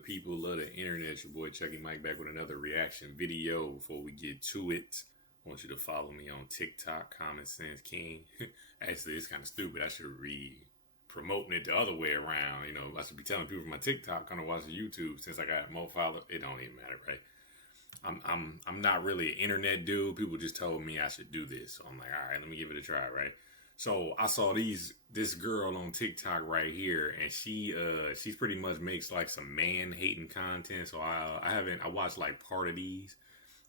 good people of the internet? Your boy Chucky Mike back with another reaction video. Before we get to it, I want you to follow me on TikTok, Common Sense King. Actually, it's kind of stupid. I should be promoting it the other way around. You know, I should be telling people from my TikTok come to watch the YouTube since I got more followers. It don't even matter, right? I'm not really an internet dude. People just told me I should do this, so I'm like, all right, let me give it a try, right? So I saw this girl on TikTok right here, and she's pretty much makes like some man hating content. So I watched like part of these,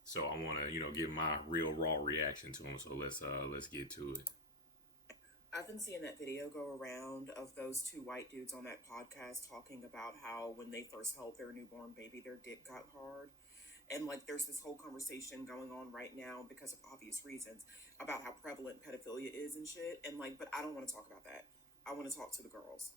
so I want to give my real raw reaction to them. So let's get to it. I've been seeing that video go around of those two white dudes on that podcast talking about how when they first held their newborn baby, their dick got hard. And like there's this whole conversation going on right now because of obvious reasons about how prevalent pedophilia is and shit. And like, but I don't want to talk about that. I want to talk to the girls.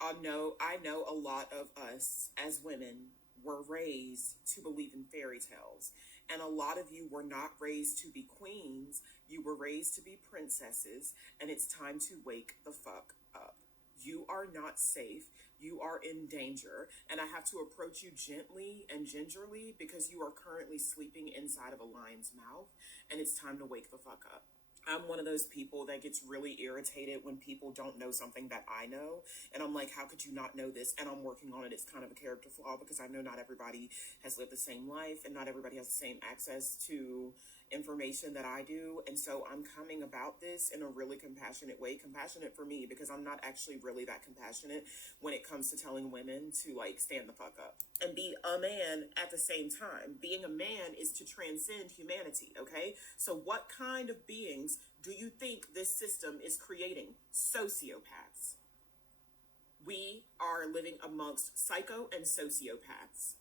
I know a lot of us as women were raised to believe in fairy tales. And a lot of you were not raised to be queens. You were raised to be princesses. And it's time to wake the fuck up. You are not safe. You are in danger. And I have to approach you gently and gingerly because you are currently sleeping inside of a lion's mouth. And it's time to wake the fuck up. I'm one of those people that gets really irritated when people don't know something that I know. And I'm like, how could you not know this? And I'm working on it. It's kind of a character flaw because I know not everybody has lived the same life and not everybody has the same access to information that I do. And so I'm coming about this in a really compassionate way. Compassionate for me because I'm not actually really that compassionate when it comes to telling women to like stand the fuck up and be a man at the same time. Being a man is to transcend humanity, okay? So what kind of beings do you think this system is creating? Sociopaths. We are living amongst psycho and sociopaths.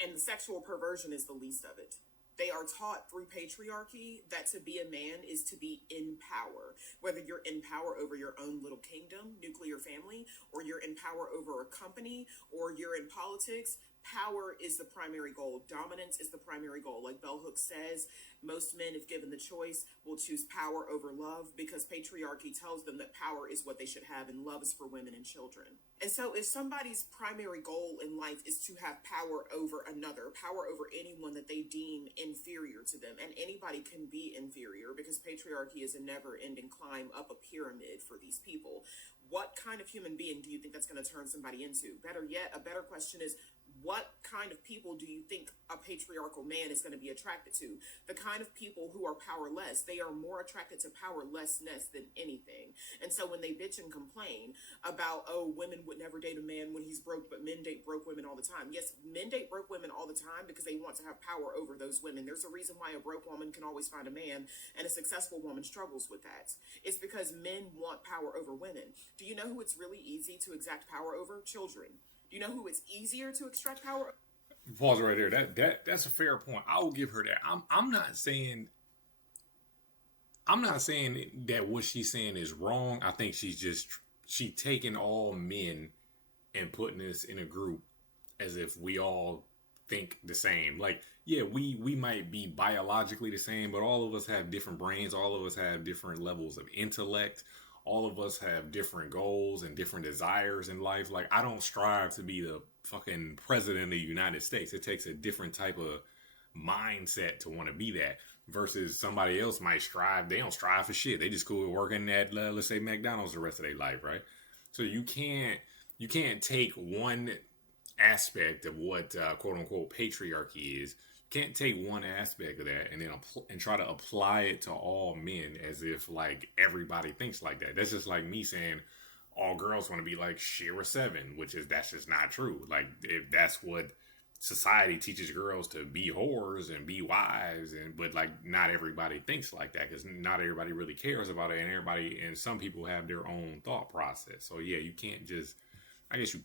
And the sexual perversion is the least of it. They are taught through patriarchy that to be a man is to be in power. Whether you're in power over your own little kingdom, nuclear family, or you're in power over a company, or you're in politics, power is the primary goal. Dominance is the primary goal. Like Bell Hooks says, most men, if given the choice, will choose power over love because patriarchy tells them that power is what they should have and love is for women and children. And so if somebody's primary goal in life is to have power over another, power over anyone that they deem inferior to them, and anybody can be inferior because patriarchy is a never-ending climb up a pyramid for these people, what kind of human being do you think that's going to turn somebody into? Better yet, a better question is, what kind of people do you think a patriarchal man is going to be attracted to? The kind of people who are powerless, they are more attracted to powerlessness than anything. And so when they bitch and complain about, oh, women would never date a man when he's broke, but men date broke women all the time. Yes, men date broke women all the time because they want to have power over those women. There's a reason why a broke woman can always find a man and a successful woman struggles with that. It's because men want power over women. Do you know who it's really easy to exact power over? Children. Do you know who it's easier to extract power? Pause right there. That's a fair point. I will give her that. I'm not saying that what she's saying is wrong. I think she taking all men and putting us in a group as if we all think the same. Like, yeah, we might be biologically the same, but all of us have different brains. All of us have different levels of intellect. All of us have different goals and different desires in life. Like, I don't strive to be the fucking president of the United States. It takes a different type of mindset to want to be that versus somebody else might strive. They don't strive for shit. They just go working at, let's say, McDonald's the rest of their life, right? So you can't take one aspect of what quote unquote patriarchy is. Can't take one aspect of that and then try to apply it to all men as if like everybody thinks like that. That's just like me saying all girls want to be like Shira 7, that's just not true. Like, if that's what society teaches girls to be whores and be wives, but like not everybody thinks like that because not everybody really cares about it, and some people have their own thought process. So yeah, you can't just, I guess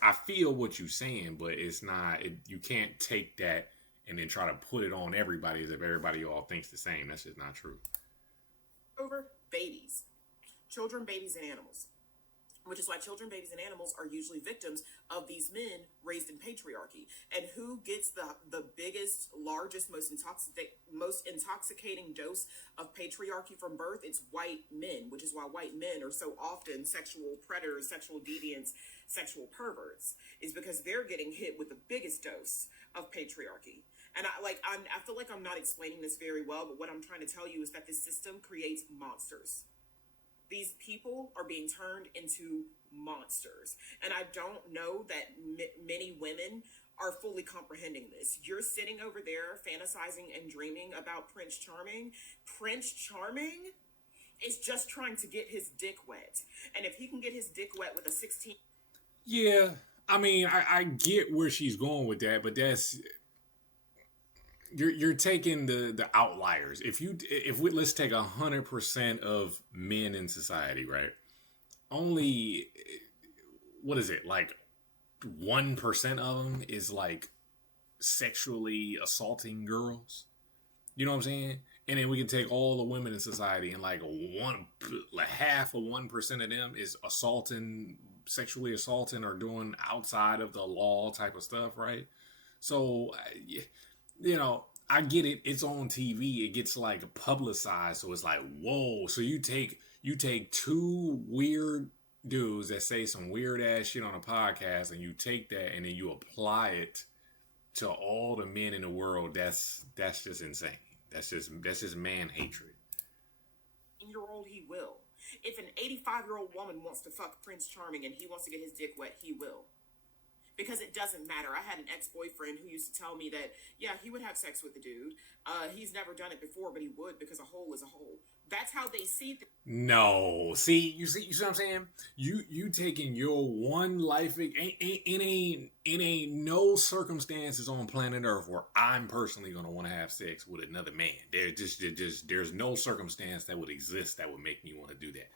I feel what you're saying, but it's not. You can't take that and then try to put it on everybody as if everybody all thinks the same. That's just not true. Over babies, children, babies, and animals. which is why children, babies, and animals are usually victims of these men raised in patriarchy. And who gets the biggest, largest, most intoxicating dose of patriarchy from birth? It's white men, which is why white men are so often sexual predators, sexual deviants, sexual perverts, is because they're getting hit with the biggest dose of patriarchy. And I feel like I'm not explaining this very well, but what I'm trying to tell you is that this system creates monsters. These people are being turned into monsters. And I don't know that many women are fully comprehending this. You're sitting over there fantasizing and dreaming about Prince Charming. Prince Charming is just trying to get his dick wet. And if he can get his dick wet with a 16... Yeah, I mean, I get where she's going with that, but that's... You're taking the outliers. If we let's take 100% of men in society, right? Only, what is it, like 1% of them is like sexually assaulting girls. You know what I'm saying? And then we can take all the women in society and like half of 1% of them is sexually assaulting or doing outside of the law type of stuff, right? So, you know, I get it. It's on TV. It gets like publicized. So it's like, whoa. So you take two weird dudes that say some weird ass shit on a podcast, and you take that and then you apply it to all the men in the world. That's just insane. That's just man hatred. Year-old, he will. If an 85-year-old woman wants to fuck Prince Charming and he wants to get his dick wet, he will. Because it doesn't matter. I had an ex-boyfriend who used to tell me that, yeah, he would have sex with the dude. He's never done it before, but he would, because a hole is a hole. That's how they see things. No. You see what I'm saying? You taking your one life, it ain't no circumstances on planet Earth where I'm personally going to want to have sex with another man. There's no circumstance that would exist that would make me want to do that.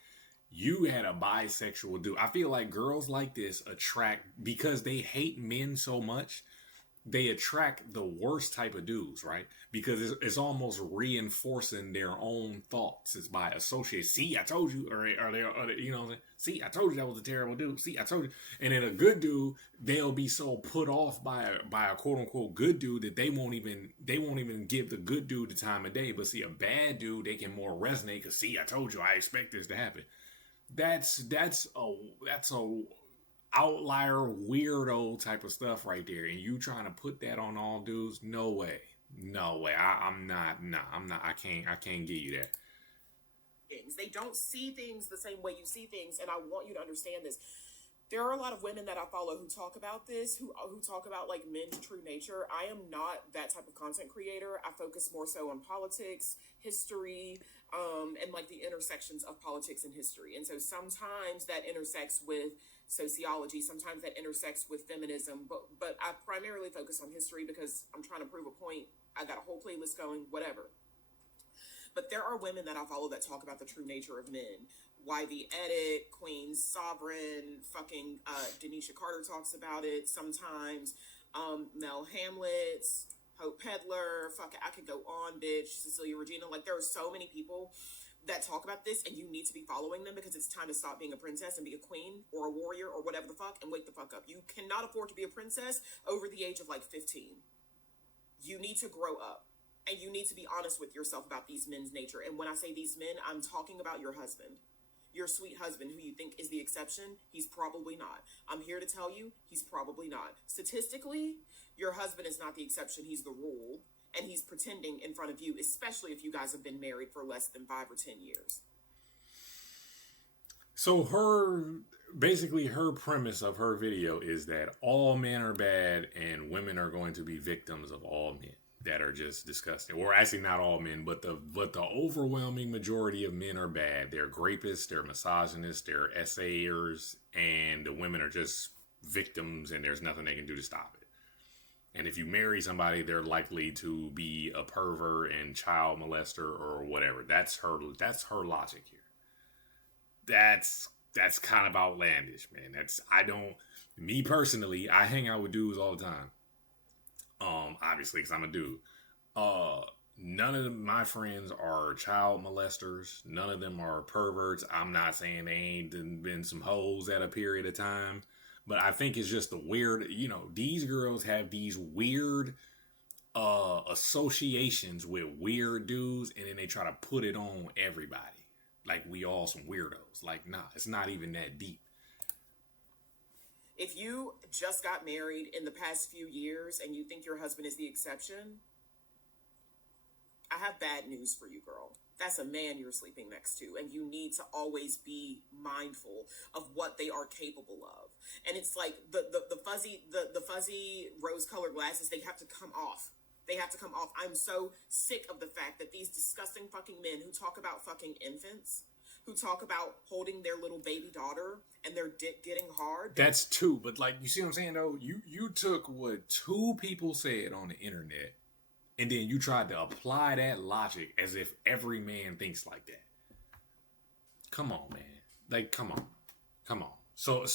You had a bisexual dude. I feel like girls like this attract, because they hate men so much, they attract the worst type of dudes, right? Because it's almost reinforcing their own thoughts. It's by association. See, I told you, or you know, see, I told you that was a terrible dude. See, I told you. And then a good dude, they'll be so put off by a quote unquote good dude that they won't even give the good dude the time of day. But see, a bad dude, they can more resonate because, see, I told you, I expect this to happen. That's a outlier weirdo type of stuff right there, and you trying to put that on all dudes? No way. I'm not. I can't give you that. They don't see things the same way you see things, and I want you to understand this. There are a lot of women that I follow who talk about this, who talk about like men's true nature. I am not that type of content creator. I focus more so on politics, history, and like the intersections of politics and history. And so sometimes that intersects with sociology, sometimes that intersects with feminism, but I primarily focus on history because I'm trying to prove a point. I got a whole playlist going, whatever. But there are women that I follow that talk about the true nature of men. YV Edit, Queen Sovereign, fucking Denisha Carter talks about it sometimes. Mel Hamlets, Hope Pedler, fuck it, I could go on, bitch. Cecilia Regina. Like, there are so many people that talk about this, and you need to be following them because it's time to stop being a princess and be a queen or a warrior or whatever the fuck, and wake the fuck up. You cannot afford to be a princess over the age of like 15. You need to grow up, and you need to be honest with yourself about these men's nature. And when I say these men, I'm talking about your husband. Your sweet husband, who you think is the exception, he's probably not. I'm here to tell you, he's probably not. Statistically, your husband is not the exception, he's the rule. And he's pretending in front of you, especially if you guys have been married for less than 5 or 10 years. So her premise of her video is that all men are bad and women are going to be victims of all men that are just disgusting. Or actually not all men, but the overwhelming majority of men are bad. They're rapists, they're misogynists, they're essayers, and the women are just victims and there's nothing they can do to stop it. And if you marry somebody, they're likely to be a pervert and child molester or whatever. That's her logic here. That's kind of outlandish, man. Me personally, I hang out with dudes all the time. Obviously, because I'm a dude. none of my friends are child molesters. None of them are perverts. I'm not saying they ain't been some hoes at a period of time, but I think it's just the weird, these girls have these weird associations with weird dudes, and then they try to put it on everybody. Like we all some weirdos. Like, nah, it's not even that deep. If you just got married in the past few years and you think your husband is the exception, I have bad news for you, girl. That's a man you're sleeping next to, and you need to always be mindful of what they are capable of. And it's like the fuzzy rose-colored glasses, they have to come off. They have to come off. I'm so sick of the fact that these disgusting fucking men who talk about fucking infants, who talk about holding their little baby daughter and their dick getting hard. That's two, but like, you see what I'm saying though? You took what two people said on the internet, and then you tried to apply that logic as if every man thinks like that. Come on, man. Like, come on. So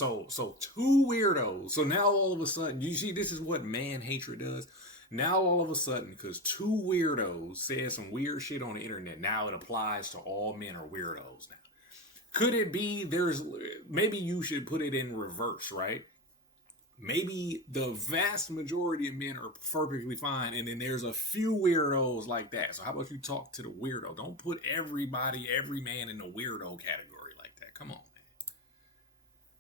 two weirdos. So now all of a sudden, you see, this is what man hatred does. Now all of a sudden, because two weirdos said some weird shit on the internet, now it applies to all men are weirdos now. Could it be maybe you should put it in reverse, right? Maybe the vast majority of men are perfectly fine, and then there's a few weirdos like that. So how about you talk to the weirdo? Don't put every man in the weirdo category like that. Come on, man.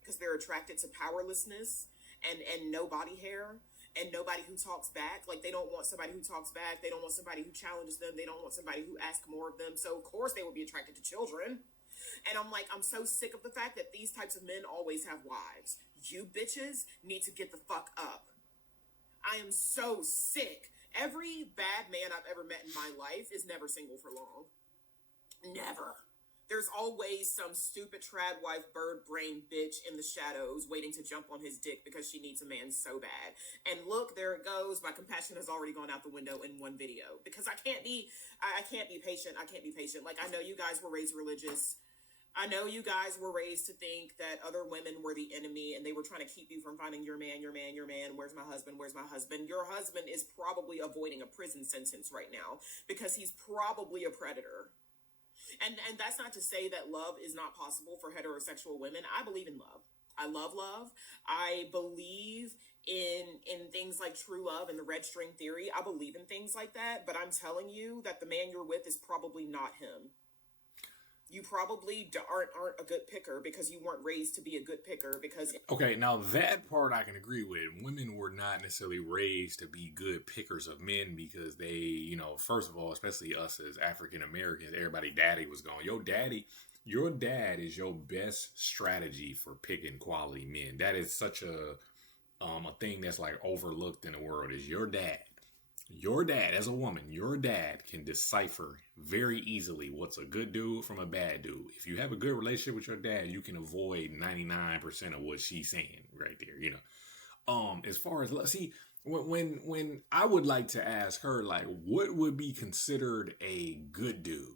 Because they're attracted to powerlessness and no body hair. And nobody who talks back. Like, they don't want somebody who talks back. They don't want somebody who challenges them. They don't want somebody who asks more of them. So, of course, they will be attracted to children. And I'm like, I'm so sick of the fact that these types of men always have wives. You bitches need to get the fuck up. I am so sick. Every bad man I've ever met in my life is never single for long. Never. There's always some stupid trad wife, bird brain bitch in the shadows waiting to jump on his dick because she needs a man so bad. And look, there it goes. My compassion has already gone out the window in one video because I can't be patient. I can't be patient. Like, I know you guys were raised religious. I know you guys were raised to think that other women were the enemy and they were trying to keep you from finding your man. Where's my husband? Where's my husband? Your husband is probably avoiding a prison sentence right now because he's probably a predator. And that's not to say that love is not possible for heterosexual women. I believe in love. I love love. I believe in things like true love and the red string theory. I believe in things like that. But I'm telling you that the man you're with is probably not him. You probably aren't a good picker because you weren't raised to be a good picker because... Okay, now that part I can agree with. Women were not necessarily raised to be good pickers of men because they, first of all, especially us as African Americans, everybody daddy was going, your dad is your best strategy for picking quality men. That is such a thing that's like overlooked in the world is your dad. Your dad, as a woman, your dad can decipher very easily what's a good dude from a bad dude. If you have a good relationship with your dad, you can avoid 99% of what she's saying right there, As far as, see, when I would like to ask her, like, what would be considered a good dude?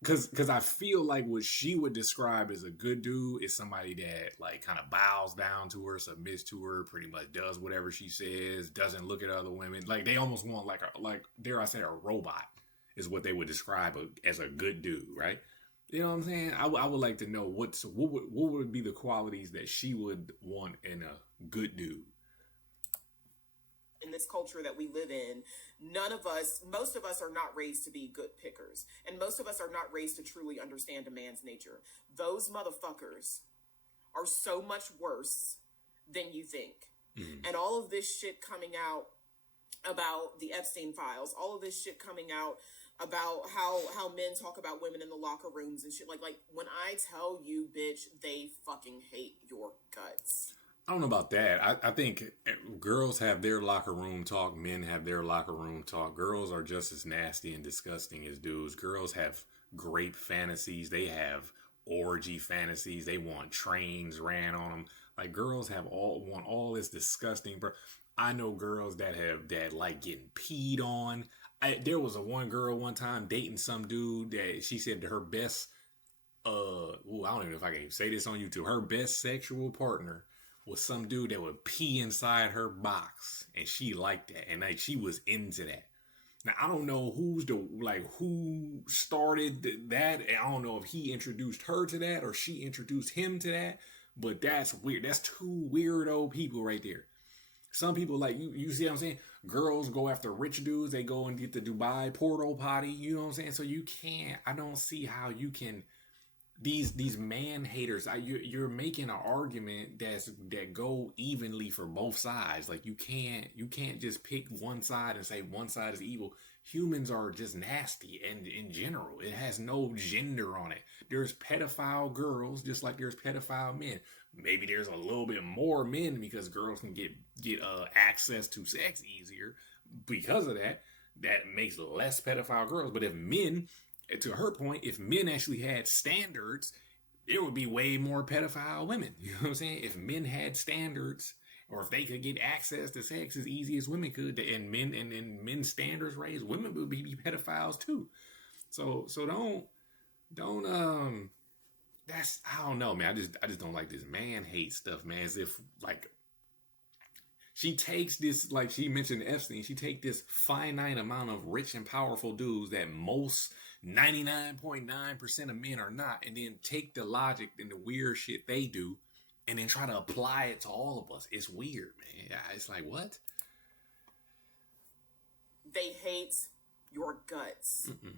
Because I feel like what she would describe as a good dude is somebody that like kind of bows down to her, submits to her, pretty much does whatever she says, doesn't look at other women. Like they almost want like dare I say a robot is what they would describe as a good dude, right? You know what I'm saying? I would like to know what would be the qualities that she would want in a good dude. In this culture that we live in, most of us are not raised to be good pickers. And most of us are not raised to truly understand a man's nature. Those motherfuckers are so much worse than you think. Mm-hmm. And all of this shit coming out about the Epstein files, all of this shit coming out about how men talk about women in the locker rooms and shit. Like when I tell you, bitch, they fucking hate your guts. I don't know about that. I think girls have their locker room talk. Men have their locker room talk. Girls are just as nasty and disgusting as dudes. Girls have grape fantasies. They have orgy fantasies. They want trains ran on them. Like girls want all this disgusting. I know girls that like getting peed on. There was one girl one time dating some dude that she said to her best, I don't even know if I can even say this on YouTube. Her best sexual partner was some dude that would pee inside her box, and she liked that, and like she was into that. Now I don't know who started that. I don't know if he introduced her to that or she introduced him to that. But that's weird. That's two weirdo people right there. Some people like you see what I'm saying? Girls go after rich dudes. They go and get the Dubai portal potty. You know what I'm saying? So you can't. I don't see how you can. These man haters. You're making an argument that go evenly for both sides. Like you can't just pick one side and say one side is evil. Humans are just nasty, and in general, it has no gender on it. There's pedophile girls just like there's pedophile men. Maybe there's a little bit more men because girls can get access to sex easier. Because of that, that makes less pedophile girls. But if men, to her point, if men actually had standards, there would be way more pedophile women. You know what I'm saying? If men had standards, or if they could get access to sex as easy as women could, and men's standards raised, women would be pedophiles too. So don't that's, I don't know, man. I just don't like this man hate stuff, man. As if like she takes this, like she mentioned Epstein, she take this finite amount of rich and powerful dudes that most 99.9% of men are not, and then take the logic and the weird shit they do and then try to apply it to all of us. It's weird, man. It's like, what? They hate your guts. Mm-mm.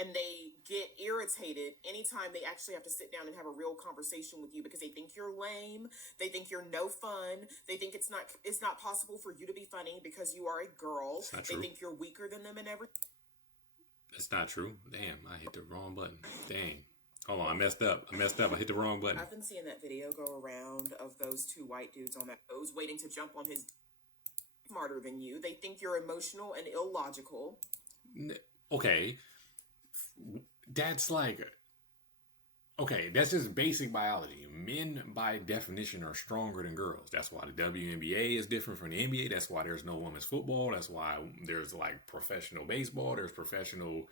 And they get irritated anytime they actually have to sit down and have a real conversation with you because they think you're lame. They think you're no fun. They think it's not possible for you to be funny because you are a girl. They think you're weaker than them and everything. That's not true. Damn, I hit the wrong button. Dang. Hold on, I messed up. I hit the wrong button. I've been seeing that video go around of those two white dudes on that pose waiting to jump on his smarter than you. They think you're emotional and illogical. Okay. That's like, okay, that's just basic biology. Men, by definition, are stronger than girls. That's why the WNBA is different from the NBA. That's why there's no women's football. That's why there's like professional baseball. There's professional,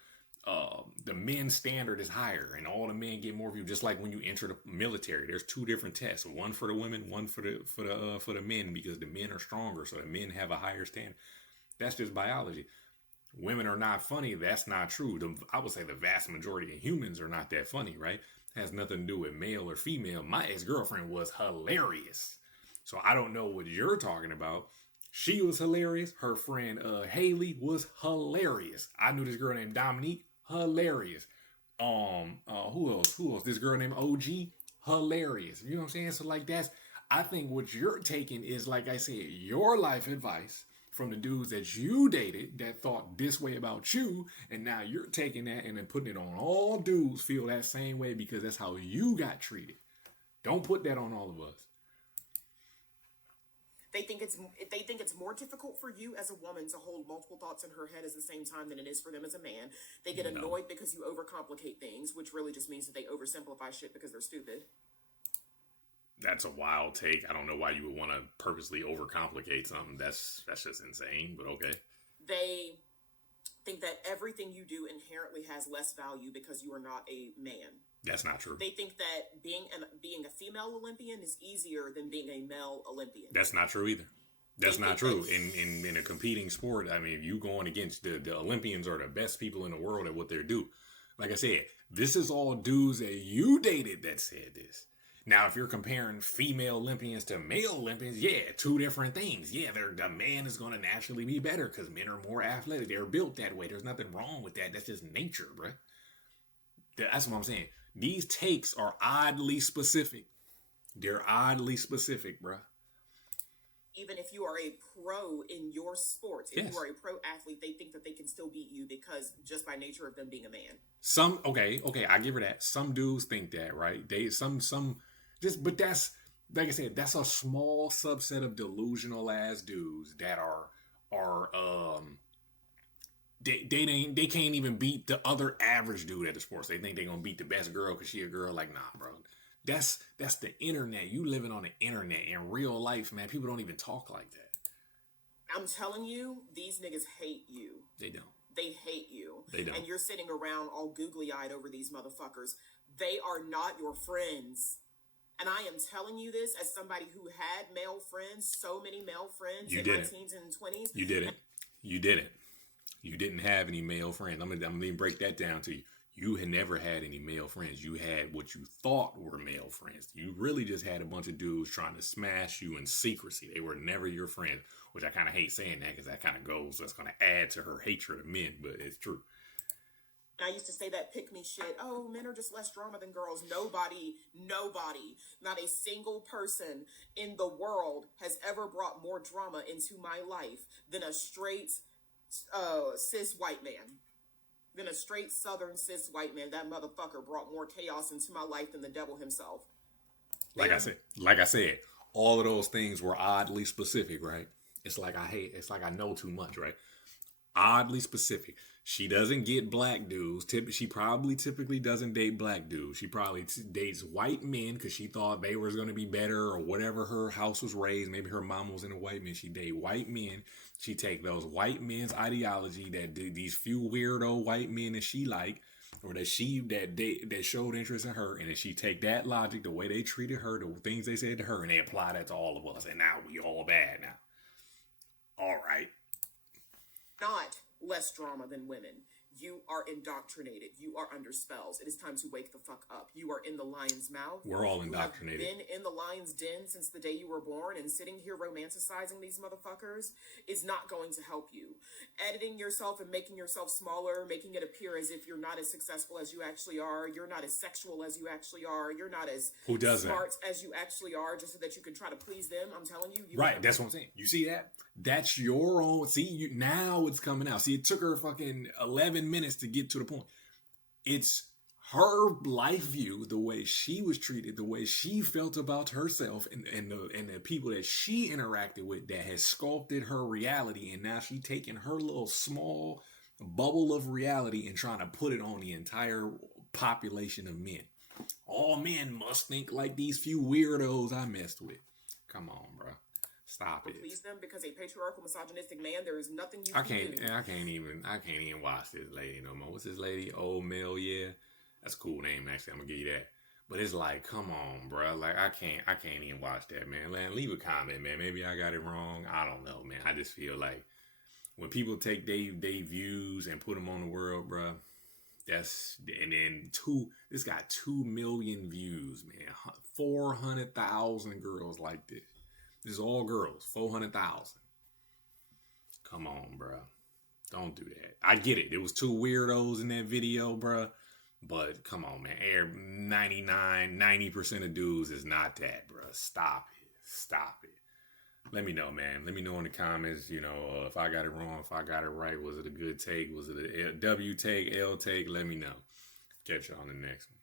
the men's standard is higher and all the men get more view. Just like when you enter the military, there's two different tests, one for the women, one for the men, because the men are stronger. So the men have a higher standard. That's just biology. Women are not funny. That's not true. I would say the vast majority of humans are not that funny, right? Has nothing to do with male or female. My ex-girlfriend was hilarious. So I don't know what you're talking about. She was hilarious. Her friend Haley was hilarious. I knew this girl named Dominique. Hilarious. Who else? This girl named OG. Hilarious. You know what I'm saying? So like I think what you're taking is, like I said, your life advice from the dudes that you dated that thought this way about you, and now you're taking that and then putting it on all dudes feel that same way because that's how you got treated. Don't put that on all of us. They think it's more difficult for you as a woman to hold multiple thoughts in her head at the same time than it is for them as a man. They get annoyed because you overcomplicate things, which really just means that they oversimplify shit because they're stupid. That's a wild take. I don't know why you would want to purposely overcomplicate something. That's just insane, but okay. They think that everything you do inherently has less value because you are not a man. That's not true. They think that being a female Olympian is easier than being a male Olympian. That's not true either. That's not true. In a competing sport, I mean, if you going against the Olympians are the best people in the world at what they do. Like I said, this is all dudes that you dated that said this. Now, if you're comparing female Olympians to male Olympians, yeah, two different things. Yeah, the man is going to naturally be better because men are more athletic. They're built that way. There's nothing wrong with that. That's just nature, bruh. That's what I'm saying. These takes are oddly specific. They're oddly specific, bruh. Even if you are a pro in your sports, if you are a pro athlete, they think that they can still beat you because just by nature of them being a man. Okay, I give her that. Some dudes think that, right? But that's, like I said, that's a small subset of delusional ass dudes that they can't even beat the other average dude at the sports. They think they're gonna beat the best girl because she a girl. Like, nah, bro. That's the internet. You living on the internet. In real life, man, people don't even talk like that. I'm telling you, these niggas hate you. They don't. They hate you. They don't. And you're sitting around all googly-eyed over these motherfuckers. They are not your friends. And I am telling you this as somebody who had male friends, so many male friends in my teens and 20s. You didn't. You didn't have any male friends. I'm gonna break that down to you. You had never had any male friends. You had what you thought were male friends. You really just had a bunch of dudes trying to smash you in secrecy. They were never your friends, which I kind of hate saying that because that kind of goes, that's going to add to her hatred of men, but it's true. I used to say that pick me shit. Oh, men are just less drama than girls. Nobody, not a single person in the world has ever brought more drama into my life than a straight cis white man. Than a straight southern cis white man. That motherfucker brought more chaos into my life than the devil himself. Like I said, all of those things were oddly specific, right? It's like I know too much, right? Oddly specific. She doesn't get black dudes. She probably typically doesn't date black dudes. She probably dates white men because she thought they were going to be better or whatever her house was raised. Maybe her mom was in a white man. She date white men. She take those white men's ideology that these few weirdo white men that she like or that showed interest in her, and then she take that logic, the way they treated her, the things they said to her, and they apply that to all of us. And now we all bad now. All right. Not less drama than women. You are indoctrinated. You are under spells. It is time to wake the fuck up. You are in the lion's mouth. We're all indoctrinated. You have been in the lion's den since the day you were born, and sitting here romanticizing these motherfuckers is not going to help you. Editing yourself and making yourself smaller, making it appear as if you're not as successful as you actually are, you're not as sexual as you actually are, you're not as smart as you actually are, just so that you can try to please them. I'm telling you. Right, that's what I'm saying. You see that? That's your own. See, now it's coming out. See, it took her fucking 11 minutes to get to the point. It's her life view, the way she was treated, the way she felt about herself, and the people that she interacted with that has sculpted her reality. And now she's taking her little small bubble of reality and trying to put it on the entire population of men. All men must think like these few weirdos I messed with. Come on, bro. Stop it. Please them because a patriarchal, misogynistic man. There is nothing you can do. I can't even watch this lady no more. What's this lady? Old Mel, yeah. That's a cool name, actually. I'm gonna give you that. But it's like, come on, bro. Like I can't even watch that, man. Leave a comment, man. Maybe I got it wrong. I don't know, man. I just feel like when people take they views and put them on the world, bro. This got 2 million views, man. 400,000 girls like this. This is all girls. 400,000. Come on, bro. Don't do that. I get it. There was 2 weirdos in that video, bro. But come on, man. 90% of dudes is not that, bro. Stop it. Let me know, man. Let me know in the comments, if I got it wrong, if I got it right. Was it a good take? Was it a W take, L take? Let me know. Catch you on the next one.